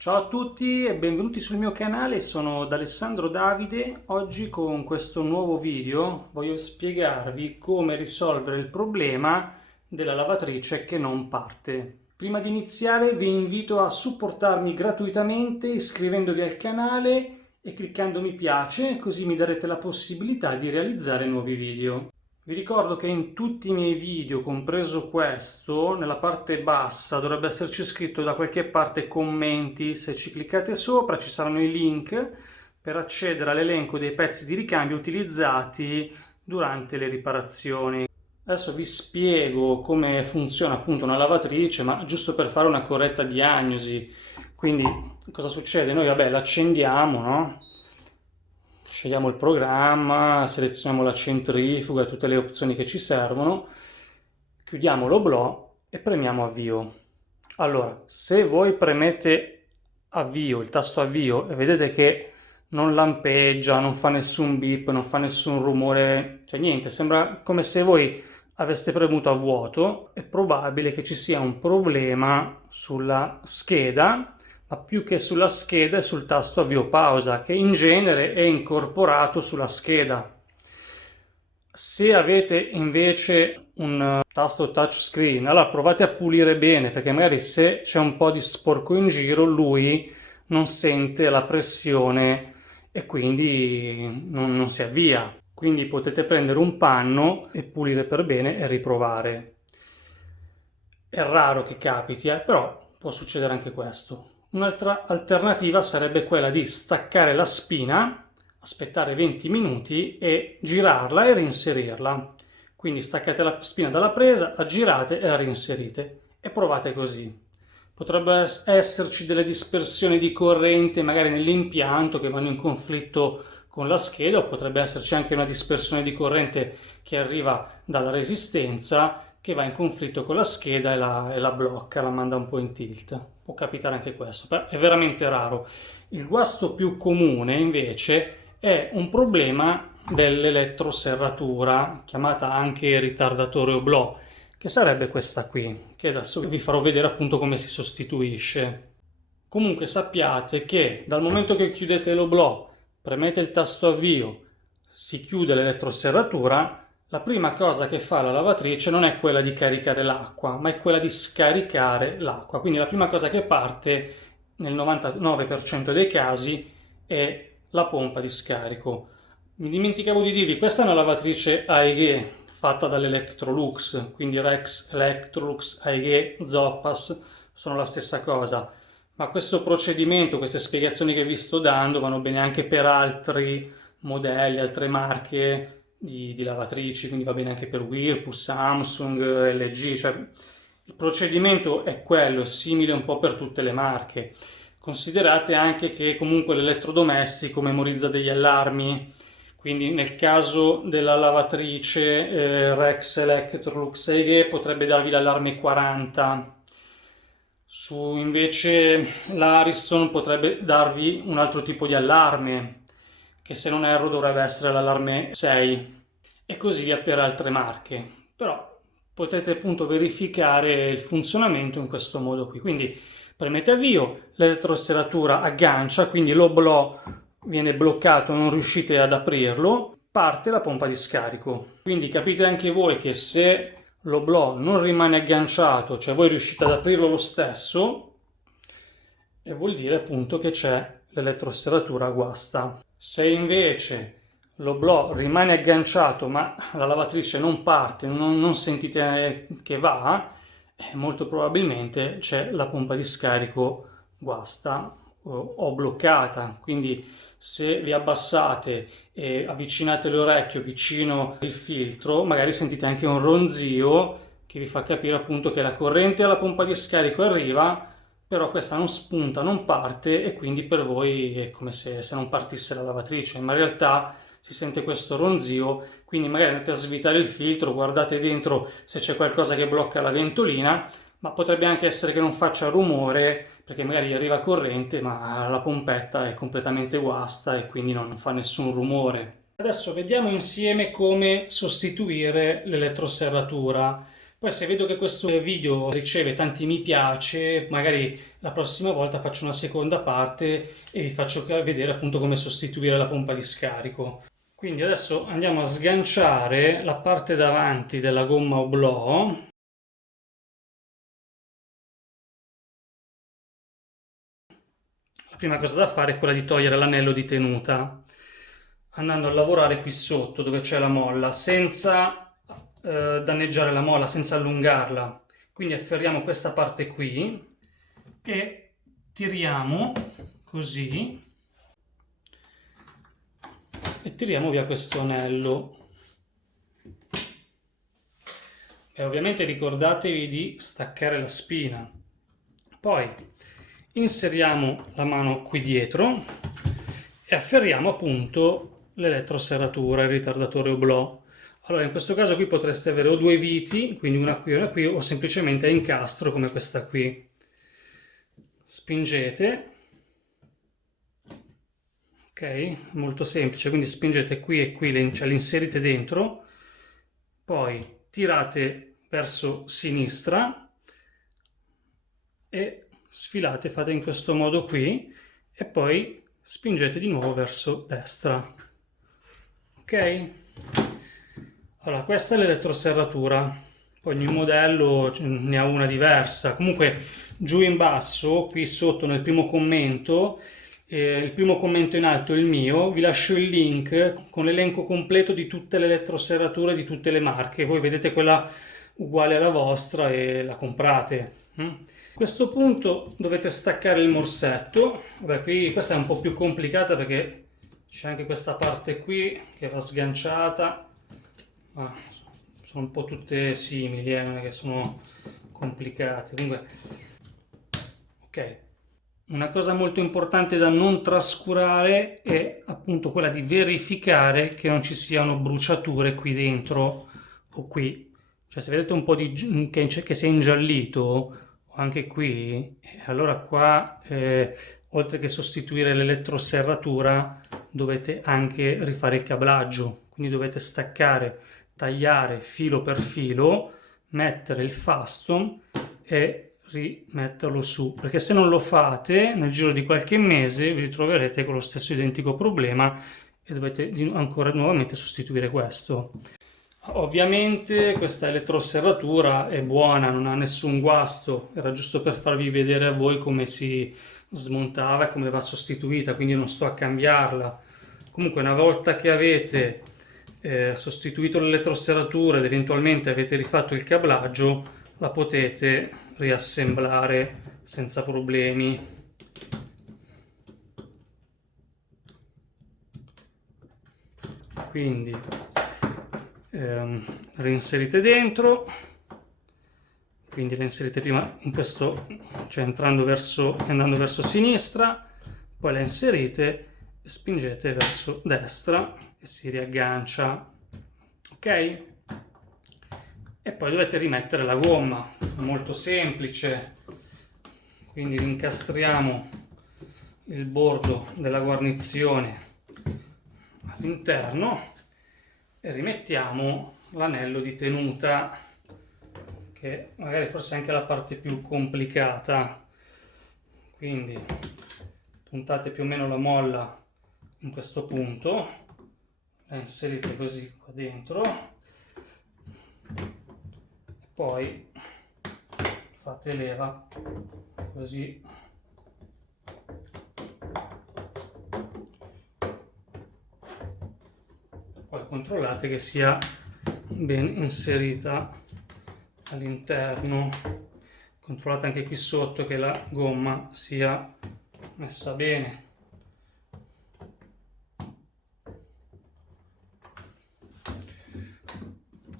Ciao a tutti e benvenuti sul mio canale, sono D'Alessandro Davide. Oggi con questo nuovo video voglio spiegarvi come risolvere il problema della lavatrice che non parte. Prima di iniziare vi invito a supportarmi gratuitamente iscrivendovi al canale e cliccando mi piace, così mi darete la possibilità di realizzare nuovi video. Vi ricordo che in tutti i miei video, compreso questo, nella parte bassa dovrebbe esserci scritto da qualche parte commenti. Se ci cliccate sopra ci saranno i link per accedere all'elenco dei pezzi di ricambio utilizzati durante le riparazioni. Adesso vi spiego come funziona appunto una lavatrice, ma giusto per fare una corretta diagnosi. Quindi cosa succede? Noi l'accendiamo, no? Scegliamo il programma, selezioniamo la centrifuga, tutte le opzioni che ci servono, chiudiamo l'oblò e premiamo avvio. Allora, se voi premete avvio, il tasto avvio, e vedete che non lampeggia, non fa nessun beep, non fa nessun rumore, cioè niente, sembra come se voi aveste premuto a vuoto, è probabile che ci sia un problema sulla scheda, ma più che sulla scheda è sul tasto avvio pausa, che in genere è incorporato sulla scheda. Se avete invece un tasto touchscreen, allora provate a pulire bene, perché magari se c'è un po' di sporco in giro, lui non sente la pressione e quindi non si avvia. Quindi potete prendere un panno e pulire per bene e riprovare. È raro che capiti, però può succedere anche questo. Un'altra alternativa sarebbe quella di staccare la spina, aspettare 20 minuti e girarla e reinserirla. Quindi staccate la spina dalla presa, la girate e la reinserite e provate così. Potrebbe esserci delle dispersioni di corrente magari nell'impianto che vanno in conflitto con la scheda, o potrebbe esserci anche una dispersione di corrente che arriva dalla resistenza che va in conflitto con la scheda e la blocca, la manda un po' in tilt. Può capitare anche questo, però è veramente raro. Il guasto più comune invece è un problema dell'elettroserratura, chiamata anche ritardatore oblò, che sarebbe questa qui, che adesso vi farò vedere appunto come si sostituisce. Comunque sappiate che dal momento che chiudete l'oblò, premete il tasto avvio, si chiude l'elettroserratura, la prima cosa che fa la lavatrice non è quella di caricare l'acqua, ma è quella di scaricare l'acqua. Quindi la prima cosa che parte nel 99% dei casi è la pompa di scarico. Mi dimenticavo di dirvi, questa è una lavatrice AEG fatta dall'Electrolux, quindi Rex, Electrolux, AEG, Zoppas sono la stessa cosa. Ma questo procedimento, queste spiegazioni che vi sto dando vanno bene anche per altri modelli, altre marche di lavatrici, quindi va bene anche per Whirlpool, Samsung, LG, cioè il procedimento è quello, è simile un po' per tutte le marche. Considerate anche che comunque l'elettrodomestico memorizza degli allarmi, quindi nel caso della lavatrice Rex Electrolux EG potrebbe darvi l'allarme 40, su invece l'Ariston potrebbe darvi un altro tipo di allarme, che se non erro dovrebbe essere l'allarme 6, e così via per altre marche. Però potete appunto verificare il funzionamento in questo modo qui. Quindi premete avvio, l'elettrosteratura aggancia, quindi l'oblò viene bloccato, non riuscite ad aprirlo, parte la pompa di scarico. Quindi capite anche voi che se l'oblò non rimane agganciato, cioè voi riuscite ad aprirlo lo stesso, e vuol dire appunto che c'è l'elettroserratura guasta. Se invece l'oblò rimane agganciato ma la lavatrice non parte, non sentite che va, molto probabilmente c'è la pompa di scarico guasta o bloccata. Quindi se vi abbassate e avvicinate l'orecchio vicino al filtro, magari sentite anche un ronzio che vi fa capire appunto che la corrente alla pompa di scarico arriva, però questa non spunta, non parte, e quindi per voi è come se non partisse la lavatrice, ma in realtà si sente questo ronzio. Quindi magari andate a svitare il filtro, guardate dentro se c'è qualcosa che blocca la ventolina, ma potrebbe anche essere che non faccia rumore perché magari arriva corrente ma la pompetta è completamente guasta e quindi non fa nessun rumore. Adesso vediamo insieme come sostituire l'elettroserratura. Poi se vedo che questo video riceve tanti mi piace, magari la prossima volta faccio una seconda parte e vi faccio vedere appunto come sostituire la pompa di scarico. Quindi adesso andiamo a sganciare la parte davanti della gomma oblò. La prima cosa da fare è quella di togliere l'anello di tenuta, andando a lavorare qui sotto dove c'è la molla, senza danneggiare la molla, senza allungarla. Quindi afferriamo questa parte qui e tiriamo così e tiriamo via questo anello. E ovviamente ricordatevi di staccare la spina. Poi inseriamo la mano qui dietro e afferriamo appunto l'elettroserratura, il ritardatore oblò. Allora in questo caso qui potreste avere o due viti, quindi una qui, o semplicemente a incastro come questa qui. Spingete, ok? Molto semplice, quindi spingete qui e qui, cioè le inserite dentro, poi tirate verso sinistra e sfilate, fate in questo modo qui e poi spingete di nuovo verso destra. Ok? Allora, questa è l'elettroserratura. Poi ogni modello ne ha una diversa. Comunque, giù in basso, qui sotto nel primo commento, il primo commento in alto è il mio, vi lascio il link con l'elenco completo di tutte le elettroserrature di tutte le marche. Voi vedete quella uguale alla vostra e la comprate. A questo punto dovete staccare il morsetto. Vabbè, qui questa è un po' più complicata perché c'è anche questa parte qui che va sganciata. Sono un po' tutte simili, non è che sono complicate. Comunque, ok. Una cosa molto importante da non trascurare è appunto quella di verificare che non ci siano bruciature qui dentro o qui. Cioè se vedete un po' che si è ingiallito, o anche qui, allora qua, oltre che sostituire l'elettroserratura, dovete anche rifare il cablaggio. Quindi dovete staccare, tagliare filo per filo, mettere il faston e rimetterlo su, perché se non lo fate nel giro di qualche mese vi ritroverete con lo stesso identico problema e dovete ancora nuovamente sostituire questo. Ovviamente questa elettroserratura è buona, non ha nessun guasto, era giusto per farvi vedere a voi come si smontava e come va sostituita, quindi non sto a cambiarla. Comunque una volta che avete sostituito l'elettroserratura ed eventualmente avete rifatto il cablaggio, la potete riassemblare senza problemi. Quindi reinserite dentro, quindi le inserite prima in questo, cioè andando verso sinistra, poi la inserite e spingete verso destra e si riaggancia, ok? E poi dovete rimettere la gomma, molto semplice, quindi incastriamo il bordo della guarnizione all'interno e rimettiamo l'anello di tenuta, che magari forse è anche la parte più complicata. Quindi puntate più o meno la molla in questo punto, la inserite così qua dentro, poi fate leva così, poi controllate che sia ben inserita all'interno, controllate anche qui sotto che la gomma sia messa bene.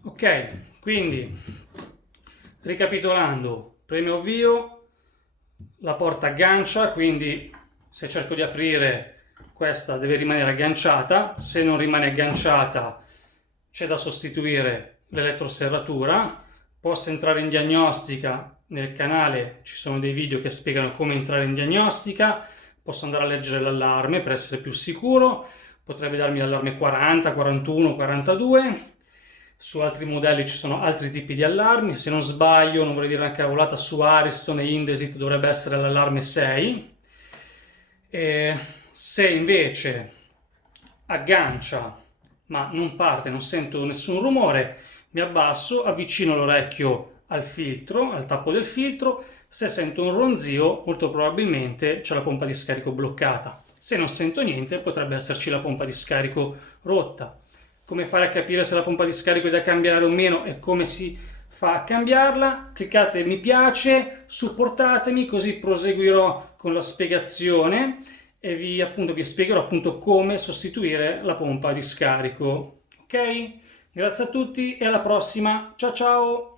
Ok, quindi ricapitolando, premo avvio, la porta aggancia, quindi se cerco di aprire questa deve rimanere agganciata, se non rimane agganciata c'è da sostituire l'elettroserratura. Posso entrare in diagnostica, nel canale ci sono dei video che spiegano come entrare in diagnostica, posso andare a leggere l'allarme per essere più sicuro, potrebbe darmi l'allarme 40, 41, 42. su altri modelli ci sono altri tipi di allarmi, se non sbaglio, non vorrei dire una cavolata, su Ariston e Indesit dovrebbe essere l'allarme 6. E se invece aggancia ma non parte, non sento nessun rumore, mi abbasso, avvicino l'orecchio al filtro, al tappo del filtro, se sento un ronzio molto probabilmente c'è la pompa di scarico bloccata. Se non sento niente potrebbe esserci la pompa di scarico rotta. Come fare a capire se la pompa di scarico è da cambiare o meno e come si fa a cambiarla? Cliccate mi piace, supportatemi così proseguirò con la spiegazione e vi spiegherò appunto come sostituire la pompa di scarico. Ok? Grazie a tutti e alla prossima. Ciao ciao!